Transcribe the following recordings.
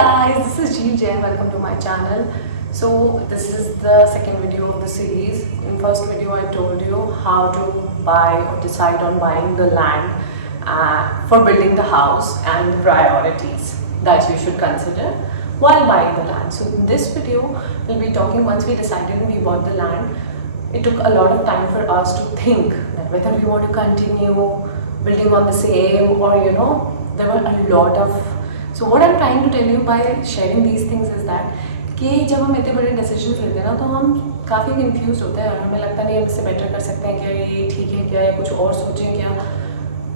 guys, this is Jeev Jain. Welcome to my channel. So this is the second video of the series. In first video I told you how to buy or decide on buying the land for building the house and the priorities that you should consider while buying the land. So in this video we'll be talking once we decided and we bought the land. It took a lot of time for us to think that whether we want to continue building on the same or there were a lot of. So what I'm trying to tell you by sharing these things is that कि जब हम इतने बड़े decision लेते हैं ना तो हम काफ़ी कंफ्यूज होते हैं और हमें लगता नहीं हम इससे बेटर कर सकते हैं क्या, ये ठीक है क्या, या कुछ और सोचें क्या.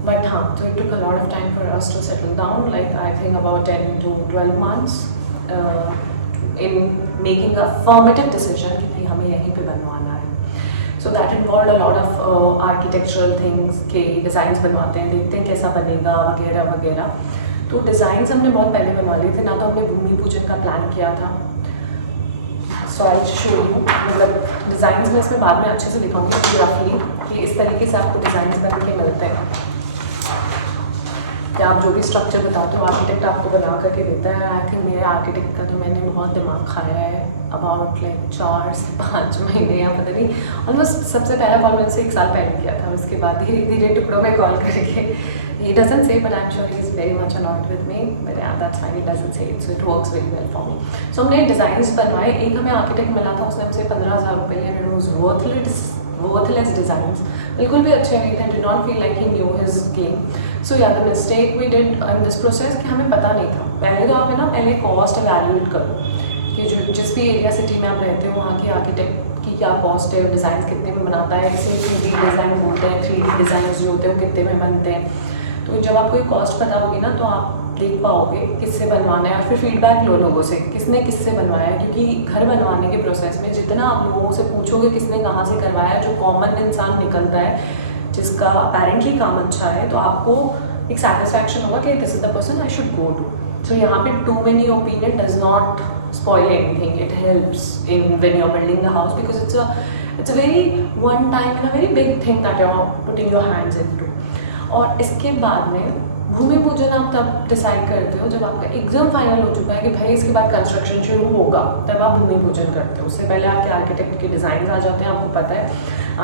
बट हाँ, तो it took a lot of time for us to settle down, like I think about 10 to 12 months in making a formative decision कि भाई हमें यहीं पे बनवाना है. So that involved a lot of architectural things के डिज़ाइंस बनवाते हैं, देखते हैं कैसा बनेगा वगैरह वगैरह. तो डिज़ाइंस हमने बहुत पहले बनवा लिए थे ना, तो हमने भूमि पूजन का प्लान किया था. सो आई शो यू, मतलब डिज़ाइंस में इसमें बाद में अच्छे से दिखाऊंगी रफली कि इस तरीके से आपको डिज़ाइंस बन के मिलते हैं कि आप जो भी स्ट्रक्चर बताते हो आर्किटेक्ट आपको बना करके देता है. आई थिंक मेरे आर्किटेक्ट का तो मैंने बहुत दिमाग खाया है, अबाउट लाइक 4 से 5 महीने या पता नहीं, ऑलमोस्ट सबसे पहला कॉल मैंने 1 साल पहले किया था. उसके बाद धीरे धीरे टुकड़ों में कॉल करके, he doesn't say but I'm sure he is very much annoyed with me, but yeah that's fine, he doesn't say it, so it works very well for me. So हमने डिज़ाइंस बनवाए. एक हमें architect मिला था, उसने हमसे 15,000 रुपये लिए, and it was worthless designs, बिल्कुल भी अच्छे नहीं थे. did not feel like he knew his game. So yeah, the mistake we did in this process कि हमें पता नहीं था. पहले तो आप है ना, पहले कॉस्ट एवैल्यूएट करो कि जो जिस भी एरिया सिटी में आप रहते हो वहाँ की आर्किटेक्ट की क्या कॉस्ट है, डिज़ाइन कितने में बनाता है. इसे 3D डिज़ाइन बोलते हैं, 3D डिज़ाइन जो होते हैं वो कितने में बनते हैं. तो जब आपको ये कॉस्ट पता होगी ना तो आप देख पाओगे किससे बनवाना है, और फिर फीडबैक लो लोगों से किसने किससे बनवाया है. क्योंकि घर बनवाने के प्रोसेस में जितना आप लोगों से पूछोगे किसने कहाँ से करवाया, जो कॉमन इंसान निकलता है जिसका अपेरेंटली काम अच्छा है, तो आपको एक सेटिस्फैक्शन होगा कि this is the person I should go to. So यहाँ पे too many opinion does not spoil anything. It helps in when you're building the house because it's a very one time and a very big thing that you're putting your hands into. और इसके बाद में भूमि पूजन आप तब decide करते हो जब आपका एग्जाम फाइनल हो चुका है कि भाई इसके बाद कंस्ट्रक्शन शुरू होगा, तब आप भूमि पूजन करते हो. उससे पहले आपके आर्किटेक्ट के डिज़ाइन आ जाते हैं. आपको पता है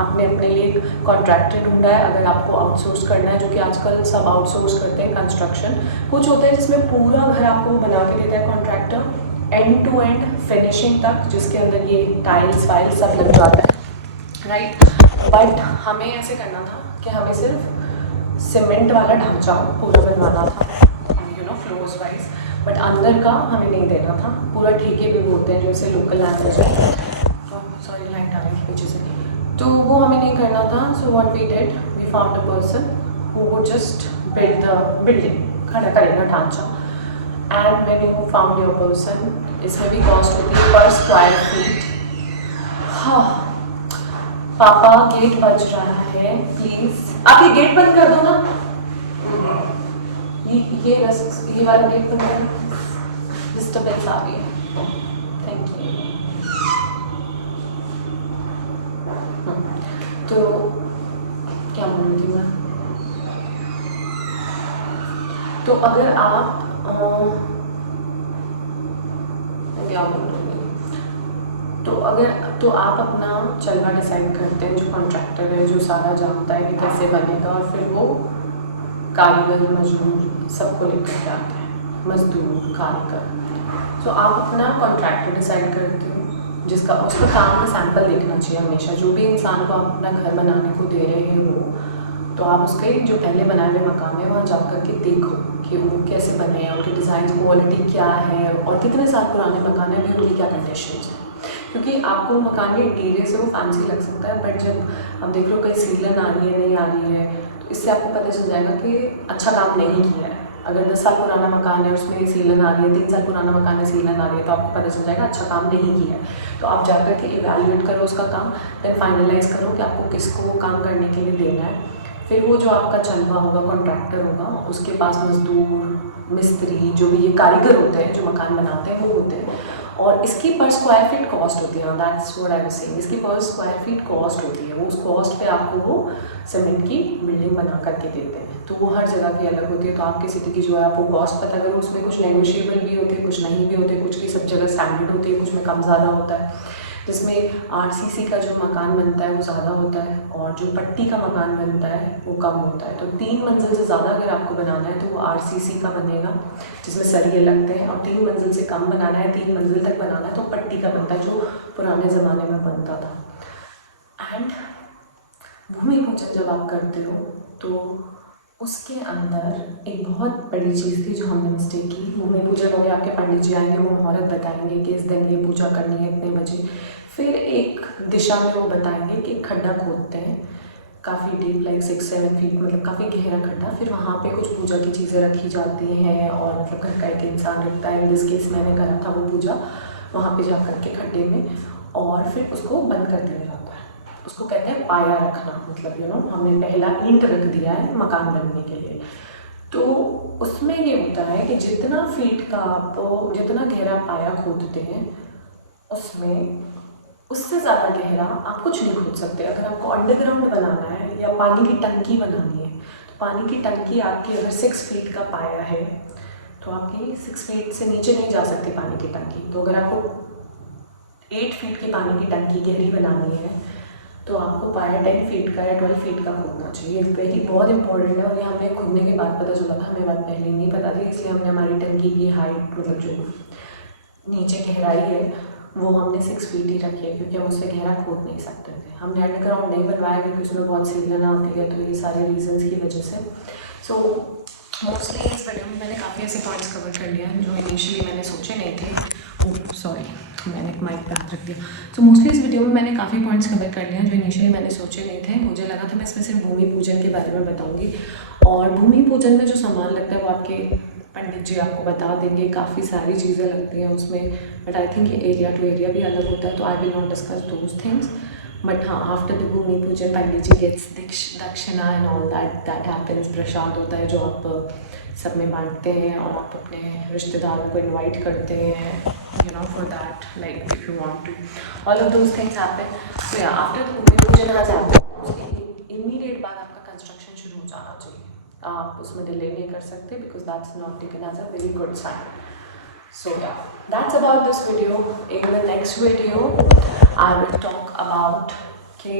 आपने अपने लिए एक कॉन्ट्रैक्टर ढूंढा है. अगर आपको आउटसोर्स करना है, जो कि आजकल सब आउटसोर्स करते हैं कंस्ट्रक्शन, कुछ होता है जिसमें पूरा घर आपको बना के देता है contractor end to end finishing तक, जिसके अंदर ये टाइल्स वाइल्स सब लग जाता है, राइट. बट हमें ऐसे करना था कि हमें सिर्फ सीमेंट वाला ढांचा पूरा बनवाना था, फ्लोर्स वाइज, बट अंदर का हमें नहीं देना था. पूरा ठेके भी बोलते हैं जो इसे लोकल लैंग्वेज है, सॉरी लाइट आ रही पीछे से, तो वो हमें नहीं करना था. So what we did, we found a person who would just build the building, खड़ा करेगा ढांचा. And when you found your person, इसमें भी कॉस्ट होती है पर स्क्वायर फीट. हाँ पापा गेट बज रहा है, प्लीज आप ये गेट बंद कर दो ना. ये वाला गेट बंद कर दो, डिस्टर्बेंस आ रही है. Thank you. तो क्या बोल रही थी मैं, तो अगर आप क्या बोल रही थी, तो आप अपना चलवा डिसाइड करते हैं. जो कॉन्ट्रैक्टर है जो सारा जानता है कि कैसे बनेगा, और फिर वो कारीगर मजदूर सबको लेकर के आते हैं, मजदूर कारीगर. तो आप अपना कॉन्ट्रैक्टर डिसाइड करते हो जिसका उसका काम का सैंपल देखना चाहिए हमेशा. जो भी इंसान को आप अपना घर बनाने को दे रहे हो, तो आप उसके जो पहले बनाए हुए मकान है वहाँ जा कर के देखो कि वो कैसे बने हैं, उनके डिज़ाइन क्वालिटी क्या है, और कितने साल पुराने मकान है, अभी उनकी क्या कंडीशन है. क्योंकि आपको मकान के इंटीरियर से वो फैंसी लग सकता है, बट जब आप देख लो कहीं सीलन आ रही है नहीं आ रही है, तो इससे आपको पता चल जाएगा कि अच्छा काम नहीं किया है. अगर 10 साल पुराना मकान है उसमें सीलन आ रही है, 3 साल पुराना मकान है सीलन आ रही है, तो आपको पता चल जाएगा अच्छा काम नहीं किया है. तो आप जाकर के इवैल्यूएट करो उसका काम, देन फाइनलाइज करो कि आपको किसको वो काम करने के लिए देना है. फिर वो जो आपका चलवा होगा, कॉन्ट्रैक्टर होगा, उसके पास मजदूर मिस्त्री जो भी ये कारीगर होते हैं जो मकान बनाते हैं वो होते हैं, और इसकी पर स्क्वायर फीट कॉस्ट होती है. That's what I was saying, इसकी पर स्क्वायर फीट कॉस्ट होती है. वो उस कॉस्ट पे आपको वो सीमेंट की बिल्डिंग बना करके देते हैं। तो वो हर जगह की अलग होती है। तो आपकी सिटी की जो है आपको कॉस्ट पता करो, उसमें कुछ नेगोशिएबल भी होते हैं, कुछ नहीं भी होते, कुछ की सब जगह स्टैंडर्ड होती है, कुछ में कम ज़्यादा होता है। जिसमें आरसीसी का जो मकान बनता है वो ज़्यादा होता है और जो पट्टी का मकान बनता है वो कम होता है। तो 3 मंजिल से ज़्यादा अगर आपको बनाना है तो वो आरसीसी का बनेगा, जिसमें सरिये लगते हैं। और 3 मंजिल से कम बनाना है, 3 मंजिल तक बनाना है तो पट्टी का बनता है, जो पुराने ज़माने में बनता था। एंड भूमि पूजन जब आप करते हो तो उसके अंदर एक बहुत बड़ी चीज़ थी जो हमने मिस्टेक की। भूमि पूजन हो गया, आपके पंडित जी आएंगे, वो मुहूर्त बताएंगे कि इस दिन ये पूजा करनी है इतने बजे। फिर एक दिशा में वो बताएंगे कि खड्डा खोदते हैं काफ़ी डीप, लाइक 6-7 फीट, मतलब काफ़ी गहरा खड्डा। फिर वहाँ पे कुछ पूजा की चीज़ें रखी जाती हैं और मतलब घर का एक इंसान रखता है। इन दिस केस मैंने करा था वो पूजा वहाँ पे जा कर के खड्डे में, और फिर उसको बंद कर दिया जाता है। उसको कहते हैं पाया रखना, मतलब हमने पहला ईंट रख दिया है मकान बनने के लिए। तो उसमें ये होता है कि जितना फीट का आप जितना गहरा पाया खोदते हैं उसमें उससे ज़्यादा गहरा आप कुछ नहीं खोद सकते। अगर आपको अंडरग्राउंड बनाना है या पानी की टंकी बनानी है तो पानी की टंकी आपकी अगर 6 फीट का पाया है तो आपकी 6 फीट से नीचे नहीं जा सकती पानी की टंकी। तो अगर आपको 8 फीट की पानी की टंकी गहरी बनानी है तो आपको पाया 10 फीट का या 12 फीट का खोदना चाहिए। ये बहुत इंपॉर्टेंट है और ये हमें खोदने के बाद पता चला था, हमें बात पहले नहीं पता थी। इसलिए हमने हमारी टंकी की हाइट, मतलब जो नीचे गहराई है वो हमने 6 फीट ही रखी है, क्योंकि हम उससे गहरा खोद नहीं सकते थे। हमने अंडरग्राउंड नहीं बनवाया क्योंकि उसमें बहुत सीलन आती है, तो ये सारे रीजंस की वजह से। सो मोस्टली इस वीडियो में मैंने काफ़ी ऐसे पॉइंट्स कवर कर लिया हैं जो इनिशियली मैंने सोचे नहीं थे। ओह सॉरी, मैंने एक माइक पे हाथ रख दिया। तो मोस्टली इस वीडियो में मैंने काफ़ी पॉइंट्स कवर कर लिए हैं जो इनिशियली मैंने सोचे नहीं थे। मुझे लगा था मैं इसमें सिर्फ भूमि पूजन के बारे में बताऊँगी, और भूमि पूजन में जो सामान लगता है वो आपके पंडित जी आपको बता देंगे। काफ़ी सारी चीज़ें लगती हैं उसमें, बट आई थिंक ये एरिया टू एरिया भी अलग होता है, तो I will not discuss those things. But हाँ, आफ्टर द भूमि पूजन पंडित जी गेट्स दक्षिणा एंड ऑल दैट हैपेंस। प्रसाद होता है जो आप सब में बांटते हैं और आप अपने रिश्तेदारों को इनवाइट करते हैं, for that, like if you want to, all of those things happen. So yeah, after the भूमि पूजन has happened, उसके इमीडिएट बाद आपका कंस्ट्रक्शन शुरू हो जाना चाहिए। आप उसमें डिले नहीं कर सकते because that's not taken as a very good sign. So yeah, that's about this video. In the next video I will talk about कि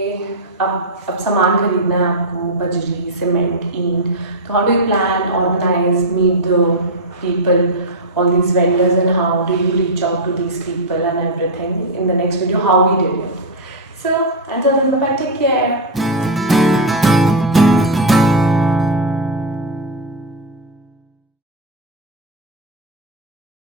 अब सामान खरीदना है आपको, बजरी, सीमेंट, ईंट, तो how do you plan, organize, meet the people, all these vendors, and how do you reach out to these people and everything in the next video, how we did it. So until then, bye bye, take care.